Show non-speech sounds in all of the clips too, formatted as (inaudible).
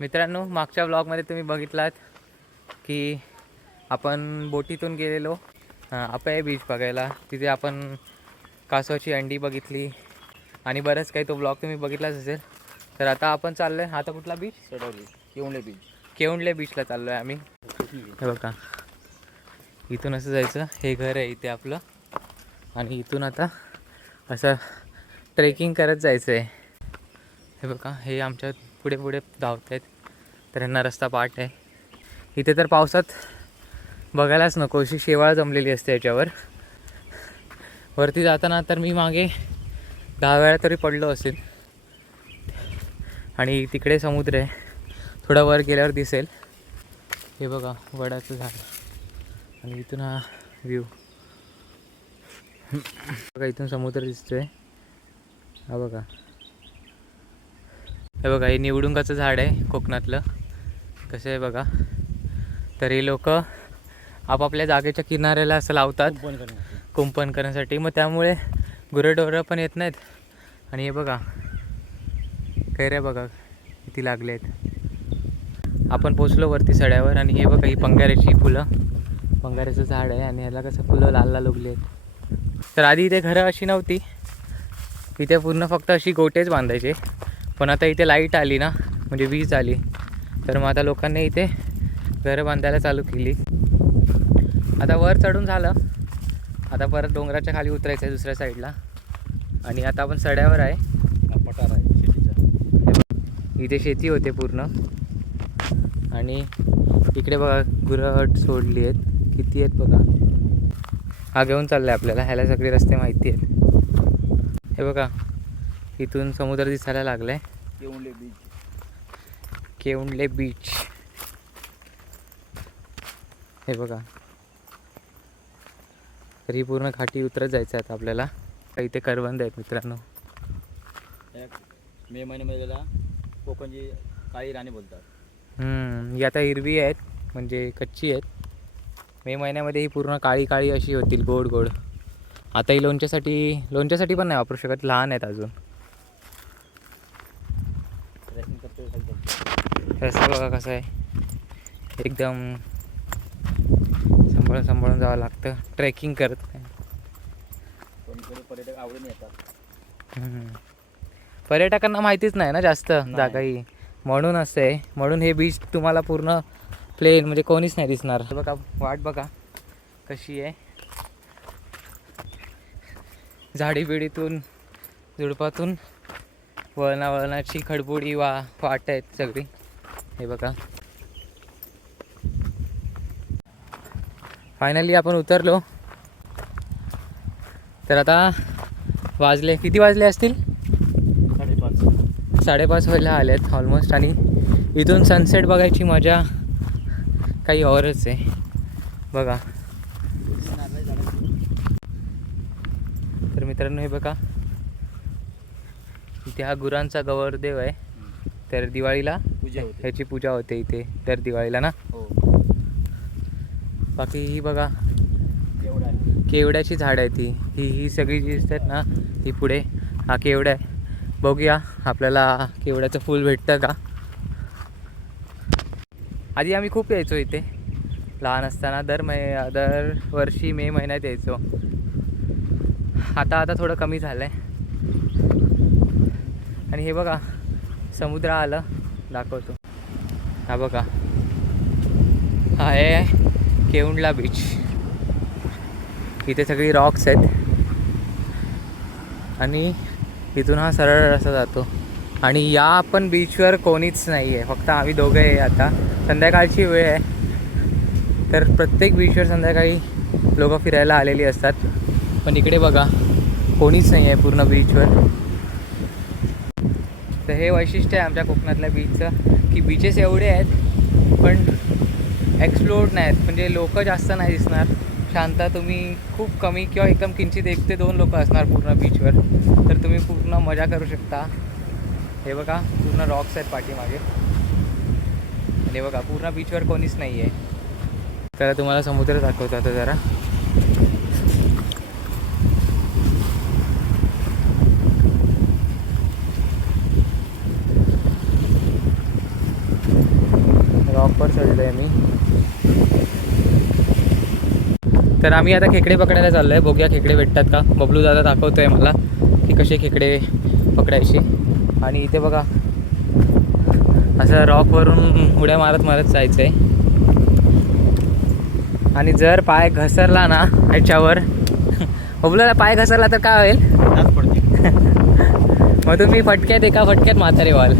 मित्रांनो मागच्या ब्लॉगमध्ये तुम्ही बघितलात की आपण बोटीतून गेलेलो. आपया बीच बघायला. तिथे आपण कासवाची अंडी बघितली आणि बरंच काही तो ब्लॉग तुम्ही बघितलाच असेल. तर आता आपण चाललो आहे आता कुठला बीच सडवली. येऊन बीच केवंडले बीचला चाललो आहे आम्ही. हे बघा. इथून असं जायचं. हे घर आहे इथे आपलं. आणि इथून आता असं ट्रेकिंग करत जायचं आहे हे बघा हे आमच्या पुढे पुढे धावत आहेत तर यांना रस्ता पाठ आहे. इथे तर पावसात बघायलाच नको अशी शेवाळ जमलेली असते याच्यावर. वरती जाताना तर मी मागे दहा वेळा तरी पडलो असेल. आणि तिकडे समुद्र आहे. थोडा वर गेल्यावर दिसेल. हे बघा वडाचं झाड. आणि इथून हा व्ह्यू बघा इथून समुद्र दिसतोय. हा बघा. हे बघा हे निवडुंगाचं झाड आहे कोकणातलं. कसं आहे बघा. तर हे लोक आपापल्या जागेच्या किनाऱ्याला असं लावतात. कुंपण करण्यासाठी. मग त्यामुळे गुरंढोरं पण येत नाहीत. आणि हे बघा कैऱ्या बघा किती लागले आहेत. आपण पोचलो वरती सड्यावर आणि हे बघा ही पंगाऱ्याची फुलं. पंगाऱ्याचं झाड आहे आणि ह्याला कसं फुलं लाल लाल उगली आहेत. तर आधी इथे घरं अशी नव्हती. इथे पूर्ण फक्त अशी गोटेच बांधायचे. पण आता इथे लाइट आली ना म्हणजे वीज आली. तर मग आता लोकांनी इथे घरं बांधायला चालू केली. आता वर चढून झालं. आता परत डोंगराच्या खाली उतरायचं आहे दुसऱ्या साईडला. आणि आता आपण सड्यावर आहे. पठार आहे शेतीचा. इथे शेती होते पूर्ण. आणि इकडे बघा गुरहट सोडली आहेत. किती आहेत बघा? हा घेऊन चाललाय आपल्याला. ह्याला सगळे रस्ते माहिती आहेत. हे बघा इथून समुद्र दिसायला लागलाय. येऊन बीच केवंडले बीच हे बघा. तर पूर्ण घाटी उतरत जायचं आहे आता आपल्याला. इथे करवंद आहेत मित्रांनो. मे महिन्यामध्ये कोकणची काळी राणी बोलतात. ही आता हिरवी आहेत म्हणजे कच्ची आहेत. मे महिन्यामध्ये ही पूर्ण काळी काळी अशी होतील गोड गोड. आता ही लोणच्यासाठी लोणच्यासाठी पण नाही वापरू शकत लहान आहेत अजून रॅसिंग करतो खाली चालतो रस्ता बघा कसा आहे. एकदम सांभाळून सांभाळून जावं लागतं. ट्रेकिंग करत पर्यटक आवडीने येतात. पर्यटकांना माहितीच नाही ना जास्त जागाही म्हणून असं आहे. म्हणून हे बीच तुम्हाला पूर्ण प्लेन म्हणजे कोणीच नाही दिसणार. हे बघा वाट बघा. कशी आहे. झाडी बिडीतून झुडपातून वळणा वळणाची खडबुडी वा वाट आहेत सगळी. हे बघा. फायनली आपण उतरलो. तर आता वाजले किती वाजले असतील? साडेपाच. साडेपाच व्हायला आलेत ऑलमोस्ट आणि इथून सनसेट बघायची मजा काही औरच आहे. बघा. तर मित्रांनो हे बघा. इथे हा गुरांचा गौरदेव आहे. तर दिवाळीला पूजा होते. ह्याची पूजा होते इथे दर दिवाळीला ना? हो. बाकी ही बघा केवड्याची झाड आहे ती ही ही सगळी जी दिसतात ना ही पुढे हा केवडा आहे. बघूया आपल्याला केवड्याचं फूल भेटतं का? आधी आम्ही खूप यायचो इथे. लहान असताना दर मै दर वर्षी मे महिन्यात यायचो. आता आता थोडं कमी झालं आहे आणि हे बघा समुद्र आलं. दाखवतो. हा बघा. हा आहे केवंडला बीच इथे सगळी रॉक्स आहेत. आणि इथून हा सरळ रस्ता जातो. आणि या आपण बीचवर कोणीच नाही आहे फक्त आम्ही दोघे आहे आता. संध्याकाळची वेळ आहे. तर प्रत्येक बीचवर संध्याकाळी लोक फिरायला आलेली असतात. पण इकडे बघा कोणीच नाही आहे पूर्ण बीचवर तर हे वैशिष्ट्य आहे आमच्या कोकणातल्या बीचचं की बीचेस एवढे आहेत पण एक्सप्लोर्ड नाहीत. म्हणजे लोक जास्त नाही दिसणार. शांत तुम्ही खूप कमी किंवा एकदम किंचित एक ते दोन लोक असणार पूर्ण बीचवर तर तुम्ही पूर्ण मजा करू शकता. हे बघा पूर्ण रॉक्स आहेत पाठीमागे. आणि हे बघा पूर्ण बीचवर कोणीच नाही आहे तर तुम्हाला समुद्र दाखवतो आता जरा बंपर चढलो आहे मी तर आम्ही आता खेकडे पकडायला चाललो आहे बघूया खेकडे भेटतात का? बबलू दादा दाखवतोय मला की कसे खेकडे पकडायचे. आणि इथे बघा असं रॉकवरून उड्या मारत मारत जायचं आहे आणि जर पाय घसरला ना ह्याच्यावर बबलूला पाय घसरला तर काय होईल? (laughs) मग तुम्ही फटक्यात एका फटक्यात म्हातारे व्हाल.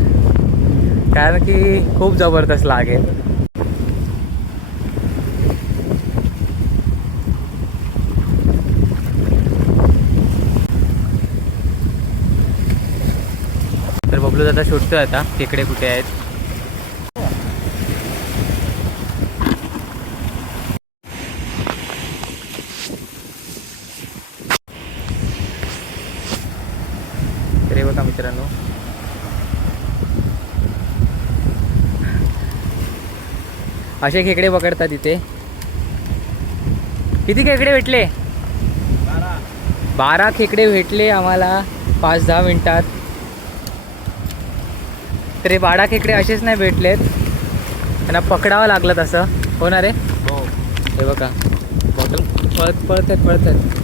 कारण की खूप जबरदस्त लागेल. आता बबलू आता खेकडे कुठे आहेत. तर बघा मित्रांनो. असे खेकडे पकडतात इथे. किती खेकडे भेटले? बारा खेकडे भेटले आम्हाला पाच दहा मिनिटात. तर बारा खेकडे असेच नाही भेटलेत. त्यांना पकडावं लागलं तसं. हो ना रे? हो. हे बघा. बॉटल पळत पळत आहेत पळत आहेत.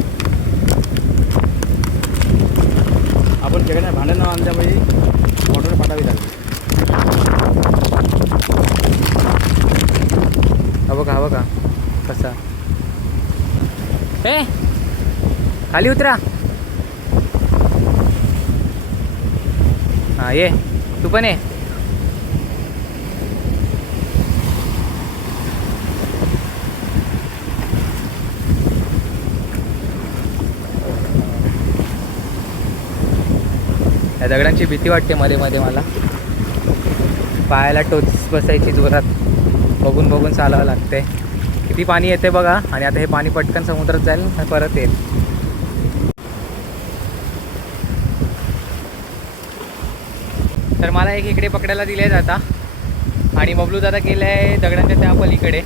आपण खेकडे भांडण आणल्यामुळे मोटर पाठावी लागली. हा बघा हा बघा. कसा? ए! खाली उतरा. हा ये. तू पण ये. या दगडांची भीती वाटते मध्ये मध्ये मला. पायाला टोच बसायची जोरात. बघून बघून चालावं लागते किती पाणी येते बघा. आणि आता हे पाणी पटकन समुद्रात जाईल परत येईल. तर मला एक इकडे पकडायला दिले जाता आणि बबलू दादा गेला आहे दगडांच्या त्या पलीकडे.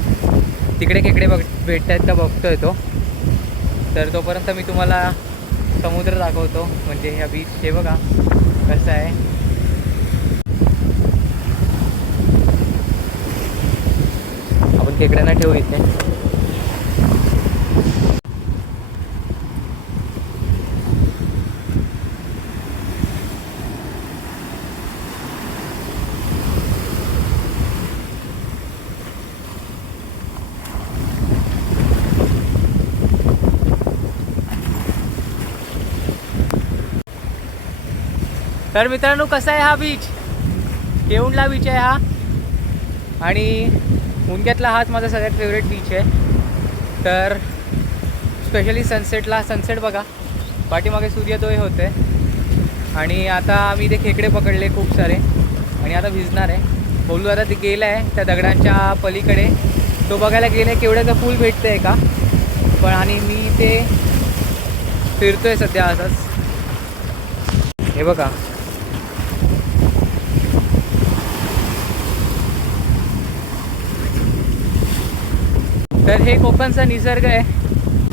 तिकडे खेकडे बघ भेटतात तर बघतोय तो. तर तोपर्यंत मी तुम्हाला समुद्र दाखवतो. म्हणजे ह्या बीच हे बघा कसं आहे. आपण खेकड्यांना ठेवू इथे. तर मित्रांनो कसा आहे हा बीच केवणला बीच आहे हा? आणि मुंग्यातला हाच माझा सगळ्यात फेवरेट बीच आहे. तर स्पेशली सनसेटला सनसेट बघा. पाठीमागे सूर्योदय होते आणि आता आम्ही ते खेकडे पकडले खूप सारे. आणि आता भिजणार आहे. बोलू आता ते गेलं आहे त्या दगडांच्या पलीकडे. तो बघायला गेले आहे केवढ्याचं फूल भेटतं आहे का? पण आणि मी ते फिरतो आहे सध्या असंच. हे बघा. तर हे कोकणचा निसर्ग आहे.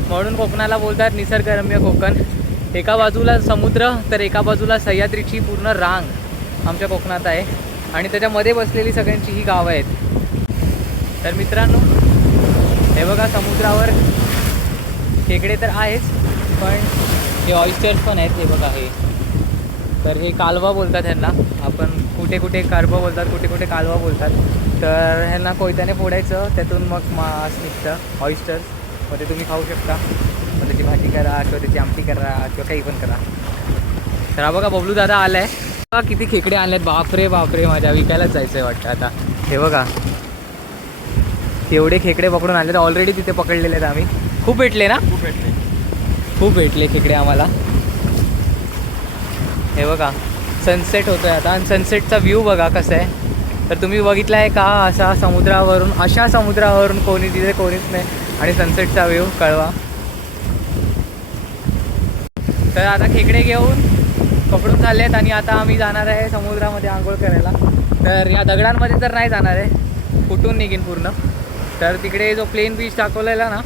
म्हणून कोकणाला बोलतात निसर्गरम्य कोकण. एका बाजूला समुद्र तर एका बाजूला सह्याद्रीची पूर्ण रांग आमच्या कोकणात आहे. आणि त्याच्यामध्ये बसलेली सगळ्यांची ही गावं आहेत. तर मित्रांनो हे बघा समुद्रावर. खेकडे तर आहेच पण हे ऑइस्टर्स पण आहेत हे बघा हे. तर हे कालवा बोलतात ह्यांना. आपण कुठे कुठे कारवा बोलतात कुठे कुठे कालवा बोलतात. तर ह्यांना कोयत्याने फोडायचं त्यातून मग मांस निघतं. ऑइस्टर्स मग ते तुम्ही खाऊ शकता. मग त्याची भाजी करा किंवा त्याची आमटी करा किंवा काही पण करा. तर हा बघा बबलू दादा आलाय. बघा किती खेकडे आणलेत. बापरे बापरे माझ्या विकायलाच जायचं आहे वाटतं आता. हे बघा. तेवढे खेकडे पकडून आणलेत. ऑलरेडी तिथे पकडलेले आहेत आम्ही. खूप भेटले ना? खूप भेटले. खूप भेटले खेकडे आम्हाला. हे बघा. सनसेट होतोय आता. आणि सनसेटचा व्ह्यू बघा कसा आहे. तर तुम्ही बघितला आहे का असा समुद्रावरून अशा समुद्रावरून कोणी तिथे कोणीच नाही. आणि सनसेटचा व्ह्यू कळवा. तर आता खेकडे घेऊन पकडून झालेत आणि आता आम्ही जाणार आहे समुद्रामध्ये आंघोळ करायला. तर या दगडांमध्ये तर नाही जाणार आहे. कुठून निघीन पूर्ण. तर तिकडे जो प्लेन बीच दाखवलेला ना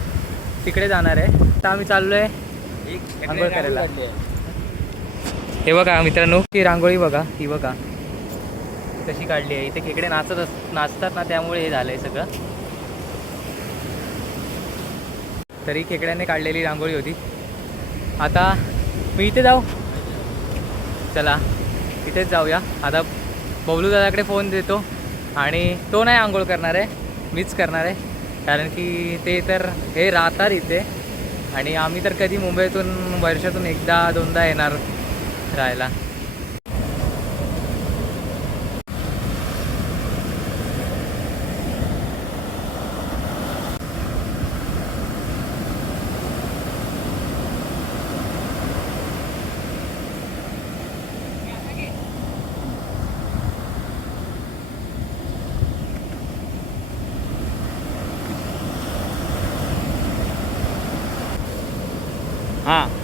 तिकडे जाणार आहे. आता आम्ही चाललो आहे आंघोळ करायला. हे बघा मित्रांनो ही रांगोळी बघा ही बघा. कशी काढली आहे? इथे खेकडे नाचत नाचतात ना त्यामुळे हे झालं आहे सगळं. तरी खेकड्याने काढलेली रांगोळी होती. आता मी इथे जाऊ. चला इथेच जाऊया. आता बबलू दादाकडे फोन देतो. आणि तो नाही आंघोळ करणार आहे मीच करणार आहे. कारण की ते तर हे राहतात इथे. आणि आम्ही तर कधी मुंबईतून वर्षातून एकदा दोनदा येणार राहायला. हां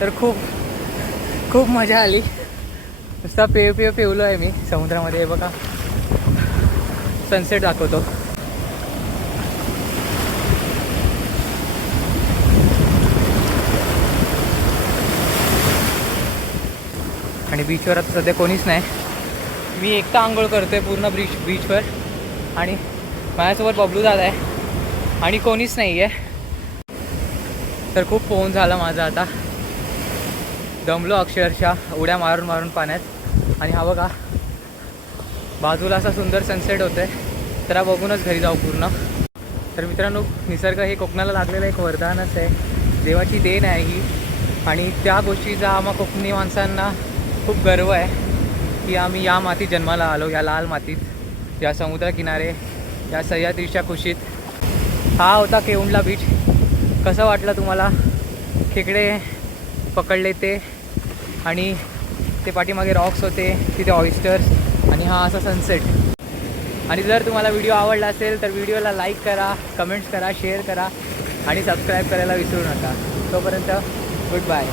तर खूप खूप मजा आली. नुसता पेव पेव पेवलो आहे मी समुद्रामध्ये. बघा. सनसेट दाखवतो. आणि बीचवर आता सध्या कोणीच नाही. मी एकटा आंघोळ करतोय पूर्ण ब्रीच बीचवर आणि माझ्यासोबत बबलू दादा आहे. आणि कोणीच नाही आहे तर खूप पोहून झाला माझा आता. दमलो अक्षरशः उड्या मारून मारून पाण्यात. आणि हा बघा बाजूला असा सुंदर सनसेट होतं तर हा बघूनच घरी जाऊ पूर्ण. तर मित्रांनो निसर्ग हे कोकणाला लागलेलं एक वरदानच आहे. देवाची देण आहे ही. आणि त्या गोष्टीचा आम्हा कोकणी माणसांना खूप गर्व आहे की आम्ही या मातीत जन्माला आलो या लाल मातीत या समुद्रकिनारे या सह्याद्रीच्या कुशीत. हा होता केऊंडला बीच कसं वाटलं तुम्हाला? खेकडे पकडले ते. आणि ते पाठीमागे रॉक्स होते तिथे ऑइस्टर्स आणि हा असा सनसेट आणि जर तुम्हाला व्हिडिओ आवडला असेल तर व्हिडिओला लाईक करा कमेंट्स करा शेअर करा आणि सबस्क्राईब करायला विसरू नका. तोपर्यंत गुड बाय